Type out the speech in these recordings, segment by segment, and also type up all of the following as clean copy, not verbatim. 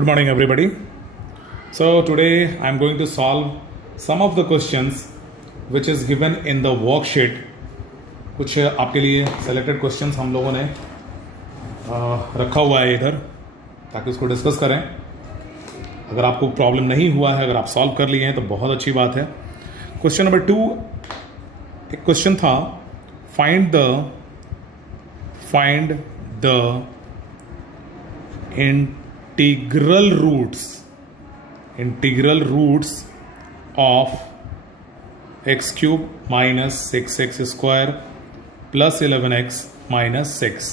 Good morning, everybody. So today I am going to solve some of the questions which is given in the worksheet. कुछ आपके लिए selected questions हम लोगों ने रखा हुआ है इधर ताकि उसको डिस्कस करें. अगर आपको प्रॉब्लम नहीं हुआ है, अगर आप सॉल्व कर लिए हैं तो बहुत अच्छी बात है. क्वेश्चन नंबर 2, एक क्वेश्चन था find the integral roots of x cube minus 6x square plus 11x minus 6.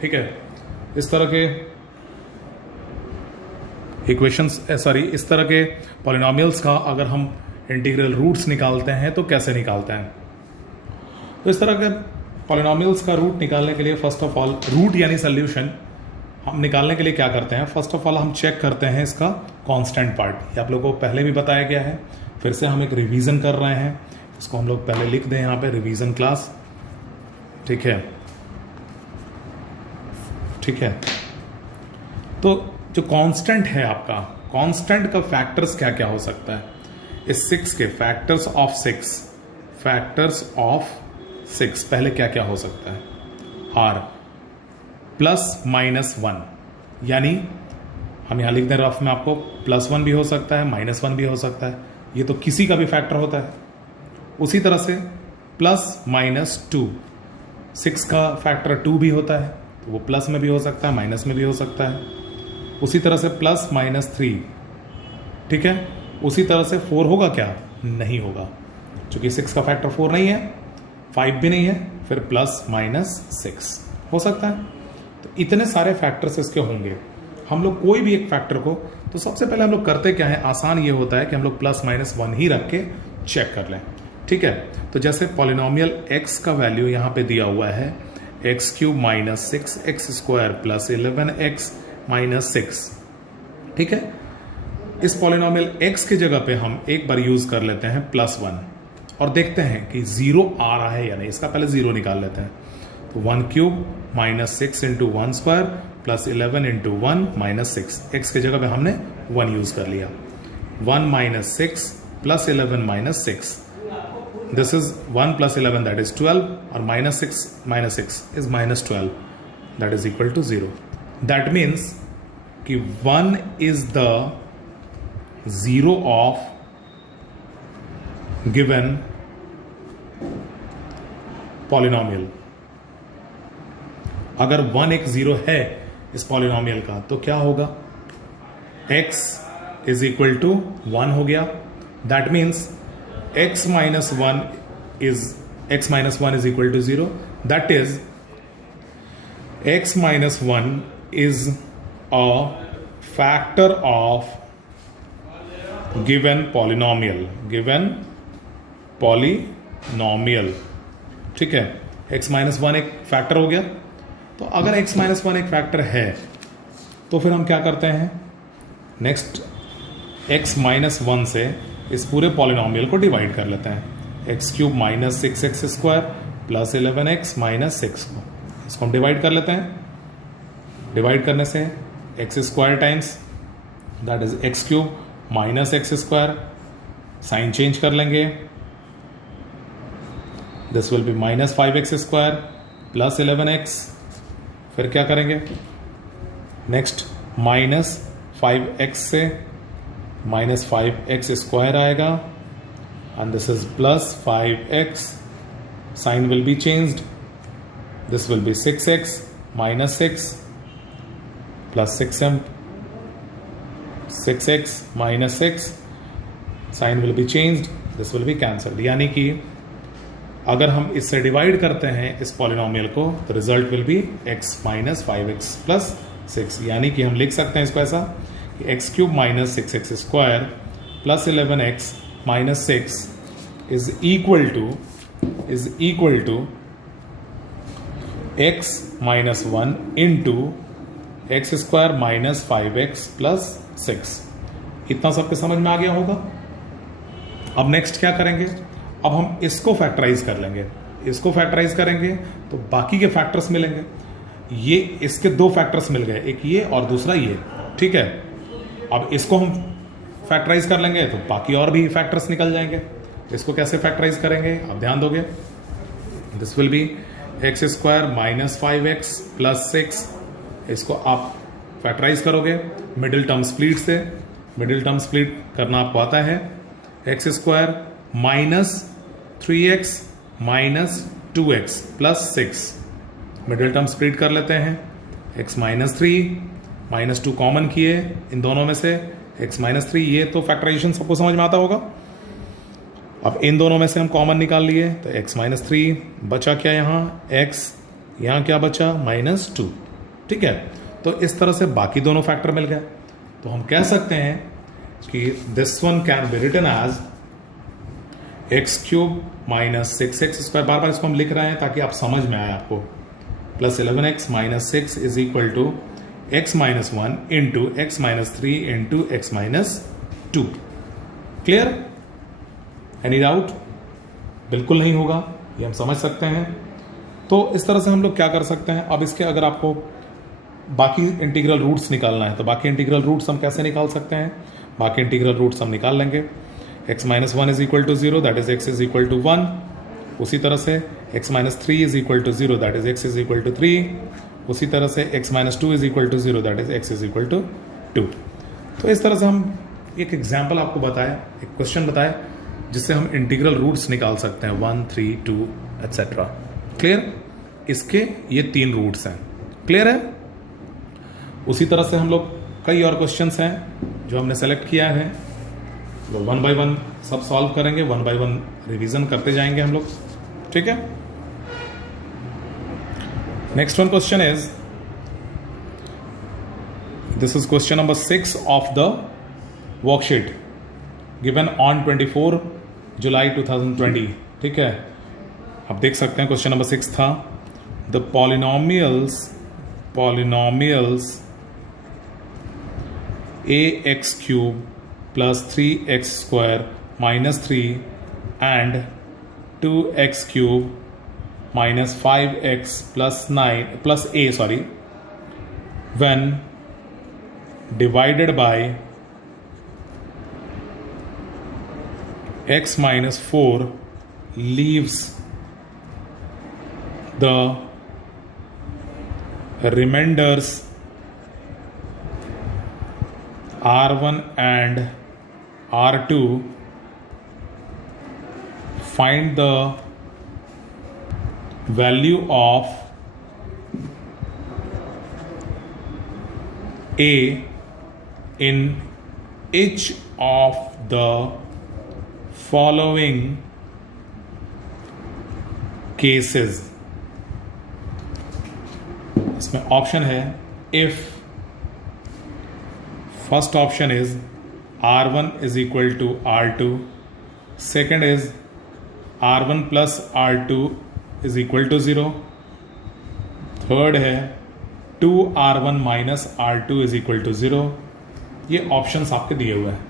ठीक है, इस तरह के इक्वेशंस इस तरह के पॉलिनोमियल्स का अगर हम इंटीग्रल रूट्स निकालते हैं तो कैसे निकालते हैं. तो इस तरह के पॉलिनोमियल्स का रूट निकालने के लिए फर्स्ट ऑफ ऑल रूट यानी सोल्यूशन हम निकालने के लिए क्या करते हैं, फर्स्ट ऑफ ऑल हम चेक करते हैं इसका कांस्टेंट पार्ट. ये आप लोगों को पहले भी बताया गया है, फिर से हम एक रिवीजन कर रहे हैं. इसको हम लोग पहले लिख दें यहाँ पे रिवीजन क्लास. ठीक है. तो जो कांस्टेंट है आपका, कांस्टेंट का फैक्टर्स क्या क्या हो सकता है. इस 6 के फैक्टर्स ऑफ 6 पहले क्या क्या हो सकता है. आर प्लस माइनस 1, यानी हम यहां लिख दें रफ में आपको, +1 भी हो सकता है, -1 भी हो सकता है. ये तो किसी का भी फैक्टर होता है. उसी तरह से +-2, 6 का फैक्टर 2 भी होता है, तो वो प्लस में भी हो सकता है, माइनस में भी हो सकता है. उसी तरह से +-3. ठीक है. उसी तरह से 4 होगा क्या, नहीं होगा, क्योंकि 6 का फैक्टर 4 नहीं है, 5 भी नहीं है, फिर +-6 हो सकता है. तो इतने सारे फैक्टर्स इसके होंगे. हम लोग कोई भी एक फैक्टर को, तो सबसे पहले हम लोग करते क्या है, आसान ये होता है कि हम लोग +-1 ही रख के चेक कर लें. ठीक है. तो जैसे पॉलिनोमियल x का वैल्यू यहाँ पे दिया हुआ है x³ - 6x² + 11x - 6. ठीक है. इस पॉलिनोमियल x की जगह पे हम एक बार यूज कर लेते हैं +1 और देखते हैं कि 0 आ रहा है या नहीं. इसका पहले 0 निकाल लेते हैं. तो 1³ - 6 × 1² + 11 × 1 - 6. x की जगह पे हमने 1 यूज कर लिया. 1 - 6 + 11 - 6. दिस इज 1 + 11 दैट इज 12 और -6 is -12 that is equal to 0. That means कि 1 is the 0 of given polynomial. अगर 1 एक 0 है इस पॉलिनोमियल का तो क्या होगा, x इज इक्वल टू 1 हो गया. That means x - 1 is equal to 0. That is x - 1 is a factor of given polynomial. ठीक है. x - 1 एक फैक्टर हो गया. तो अगर x - 1 एक फैक्टर है तो फिर हम क्या करते हैं, नेक्स्ट x - 1 से इस पूरे पॉलिनोमियल को डिवाइड कर लेते हैं. x³ - 6x² + 11x - 6 को इसको हम डिवाइड कर लेते हैं. डिवाइड करने से x² times that is x³ - x². Sign change कर लेंगे. This will be -5x² + 11x. फिर क्या करेंगे, नेक्स्ट -5x से -5x² आएगा and this is +5x. Sign will be changed. This will be 6x - 6 + 6x - 6. Sign will be changed. This will be cancelled. यानी कि अगर हम इससे डिवाइड करते हैं इस पॉलिनोमियल को तो result will be x - 5x + 6. यानी कि हम लिख सकते हैं इसको ऐसा कि x³ - 6x² + 11x - 6 is equal to x - 1 × x² - 5x + 6. इतना सबके समझ में आ गया होगा. अब नेक्स्ट क्या करेंगे, अब हम इसको फैक्टराइज कर लेंगे. इसको फैक्टराइज करेंगे तो बाकी के फैक्टर्स मिलेंगे. ये इसके 2 फैक्टर्स मिल गए, एक ये और दूसरा ये. ठीक है. अब इसको हम फैक्टराइज कर लेंगे तो बाकी और भी फैक्टर्स निकल जाएंगे। इसको कैसे फैक्टराइज करेंगे आप ध्यान दोगे। This will B x square minus 5x plus 6। इसको आप फैक्टराइज करोगे मिडिल टर्म स्प्लिट से। मिडिल टर्म स्प्लिट करना आपको आता है। X square minus 3x minus 2x plus 6। Middle term split कर लेते हैं। x माइनस 3 माइनस 2 कॉमन किए इन दोनों में से, x माइनस 3। ये तो फैक्टराइजेशन सबको समझ में आता होगा। अब इन दोनों में से हम कॉमन निकाल लिए तो x माइनस 3 बचा क्या यहाँ x, यहाँ क्या बचा माइनस 2। ठीक है, तो इस तरह से बाकी दोनों फैक्टर मिल गए। तो हम कह सकते हैं कि this one can be written as x cube minus 6x square. बार बार इसको हम लिख रहे हैं ताकि आप समझ में आए आपको। Plus 11x minus 6 is equal to x minus 1 into x minus 3 into x minus 2। Clear? Any doubt? बिल्कुल नहीं होगा, ये हम समझ सकते हैं। तो इस तरह से हम लोग क्या कर सकते हैं। अब इसके अगर आपको बाकी इंटीग्रल रूट्स निकालना है तो बाकी इंटीग्रल रूट्स हम कैसे निकाल सकते हैं। बाकी इंटीग्रल रूट्स हम निकाल लेंगे। x minus 1 is equal to 0 that is x is equal to 1। उसी तरह से x minus 3 is equal to 0 that is x is equal to 3। उसी तरह से x minus 2 is equal to 0 that is x is equal to 2। तो इस तरह से हम एक एग्जाम्पल आपको बताया, एक क्वेश्चन बताया जिससे हम इंटीग्रल रूट्स निकाल सकते हैं 1, 3, 2 एट्सेट्रा। क्लियर? इसके ये 3 रूट्स हैं। क्लियर है? उसी तरह से हम लोग कई और क्वेश्चंस हैं जो हमने सेलेक्ट किया है, वो 1 बाय 1 सब सॉल्व करेंगे। 1 बाय 1 रिवीजन करते जाएंगे हम लोग। ठीक है, next one question is, this is question number 6 of the worksheet given on 24 जुलाई 2020। ठीक है, आप देख सकते हैं क्वेश्चन नंबर 6 था the polynomials ax cube plus 3x square minus 3 and 2x cube minus 5x plus 9 plus a when divided by x minus 4 leaves the remainders r1 and r2. Find the value of a in each of the following cases. इसमें option है if first option is r1 is equal to r2, second is r1 plus r2 is equal to 0, third है 2r1 minus r2 is equal to 0। ये options आपके दिए हुए हैं,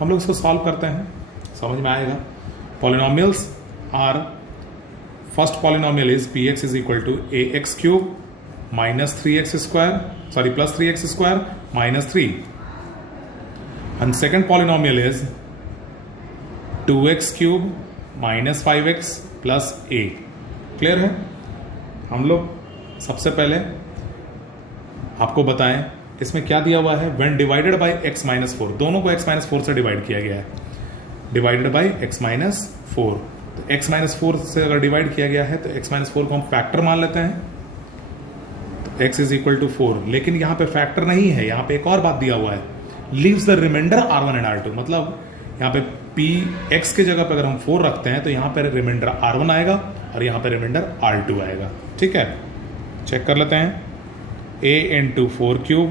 हम लोग इसको सॉल्व करते हैं, समझ में आएगा। Polynomials are, first polynomial is px is equal to ax cube minus 3x square plus 3x square minus 3, and second polynomial is 2x cube minus 5x plus a। Clear है? हम लोग सबसे पहले आपको बताएं इसमें क्या दिया हुआ है। when divided by x minus 4, दोनों को x minus 4 से डिवाइड किया गया है, डिवाइडेड बाई x minus 4। तो x minus 4 से अगर डिवाइड किया गया है तो x minus 4 को हम फैक्टर मान लेते हैं, x इज इक्वल टू 4। लेकिन यहां पे फैक्टर नहीं है, यहां पे एक और बात दिया हुआ है, leaves the remainder r1 and r2। मतलब यहां पे p x के जगह पे अगर हम 4 रखते हैं तो यहां पे रिमाइंडर r1 आएगा और यहां पे रिमाइंडर r2 आएगा। ठीक है, चेक कर लेते हैं। a into 4 cube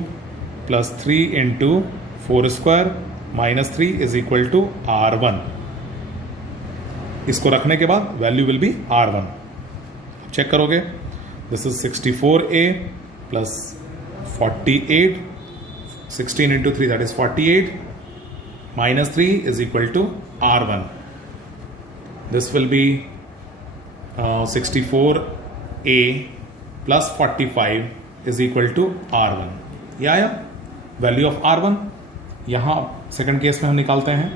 plus 3 into 4 square minus 3 is equal to r1। इसको रखने के बाद value will be r1। Check करोगे, this is 64a plus 48, 16 into 3 that is 48 minus 3 is equal to r1. This will be 64a plus 45 is equal to r1। ये आया value of r1। यहाँ second case में हम निकालते हैं,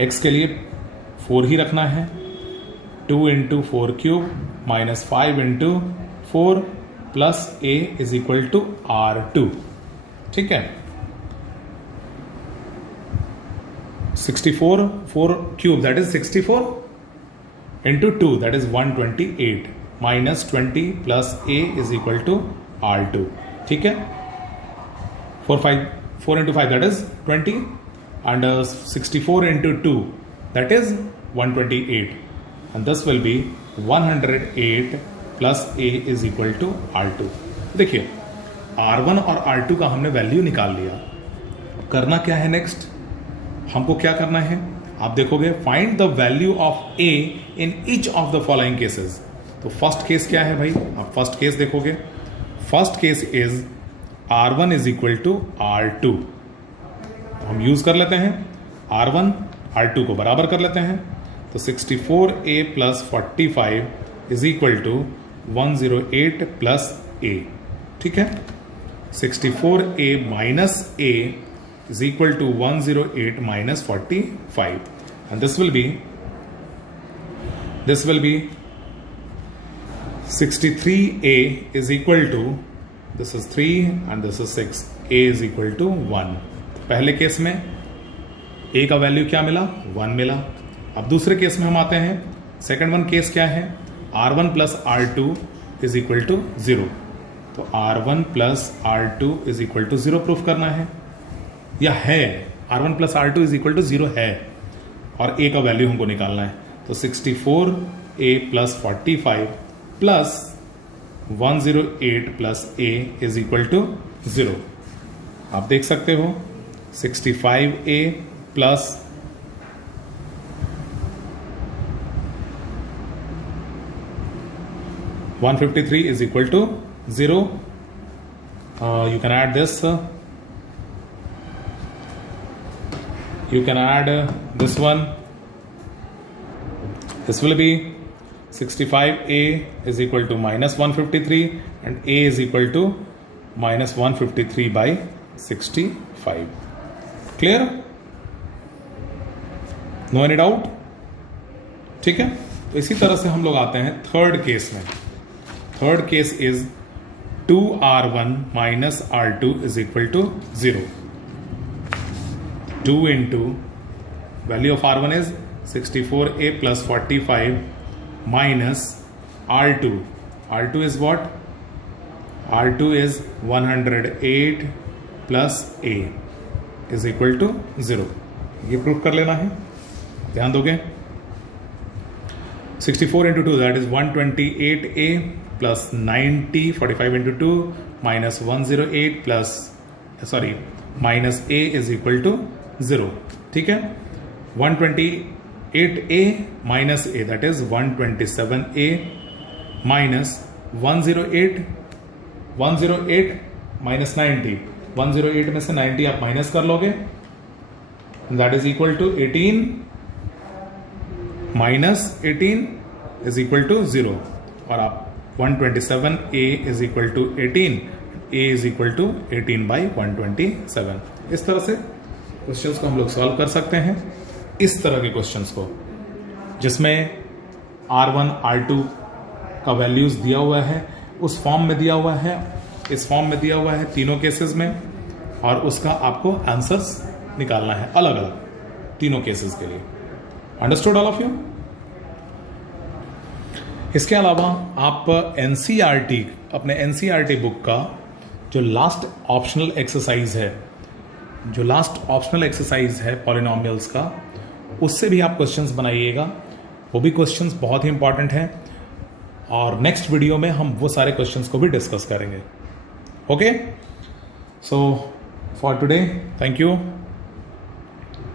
x के लिए 4 ही रखना है, 2 into 4 cube minus 5 into 4 plus a is equal to R2, ठीक है। 64 4 cube that is 64 into 2 that is 128 minus 20 plus a is equal to R2, ठीक है। 4 into 5 that is 20 and 64 into 2 that is 128 and this will be 108 plus a is equal to R2। देखिए R1 और R2 का हमने value निकाल लिया। करना क्या है नेक्स्ट, हमको क्या करना है, आप देखोगे find the value of a in each of the following cases. तो फर्स्ट केस क्या है भाई, आप फर्स्ट केस देखोगे, first case is R1 is equal to R2। हम यूज कर लेते हैं R1 R2 को बराबर कर लेते हैं, तो 64a plus 45 is equal to 108 plus a, ठीक है। 64a minus a is equal to 108 minus 45 and this will be 63a is equal to, this is 3 and this is 6, a is equal to 1। पहले case में a का value क्या मिला, 1 मिला। अब दूसरे केस में हम आते हैं, सेकंड वन केस क्या है, R1 plus R2 is equal to 0। तो R1 plus R2 is equal to 0 proof करना है, या है R1 plus R2 is equal to 0 है, और a का वैल्यू हमको निकालना है। तो 64a plus 45 plus 108 plus a is equal to 0। आप देख सकते हो 65a plus 153 is equal to 0. You can add this. You can add this one. This will be 65a is equal to minus 153 and a is equal to minus 153 by 65. Clear? No any doubt? ठीक है, तो इसी तरह से हम लोग आते हैं थर्ड केस में। Third case is 2R1 minus R2 is equal to 0। 2 into value of R1 is 64a plus 45 minus R2। R2 is what, R2 is 108 plus a is equal to 0। ये प्रूफ कर लेना है, ध्यान दोगे। 64 into 2 that is 128a plus 90, 45 into 2 minus 108 plus minus a is equal to 0, ठीक है। 128a minus a that is 127a minus 108 minus 90, 108 में से 90 आप माइनस कर लोगे, that is equal to 18 minus 18 is equal to 0, और आप 127a is equal to 18, a is equal to 18 by 127। इस तरह से क्वेश्चंस को हम लोग सॉल्व कर सकते हैं। इस तरह के क्वेश्चंस को जिसमें R1 R2 का वैल्यूज दिया हुआ है, उस फॉर्म में दिया हुआ है, इस फॉर्म में दिया हुआ है तीनों केसेस में, और उसका आपको आंसर्स निकालना है अलग अलग तीनों केसेस के लिए। Understood all of you? इसके अलावा आप NCERT, अपने NCERT बुक का जो लास्ट ऑप्शनल एक्सरसाइज है पॉलिनोमियल्स का, उससे भी आप क्वेश्चंस बनाइएगा। वो भी क्वेश्चंस बहुत ही इंपॉर्टेंट हैं, और नेक्स्ट वीडियो में हम वो सारे क्वेश्चंस को भी डिस्कस करेंगे। Okay, so for today thank you.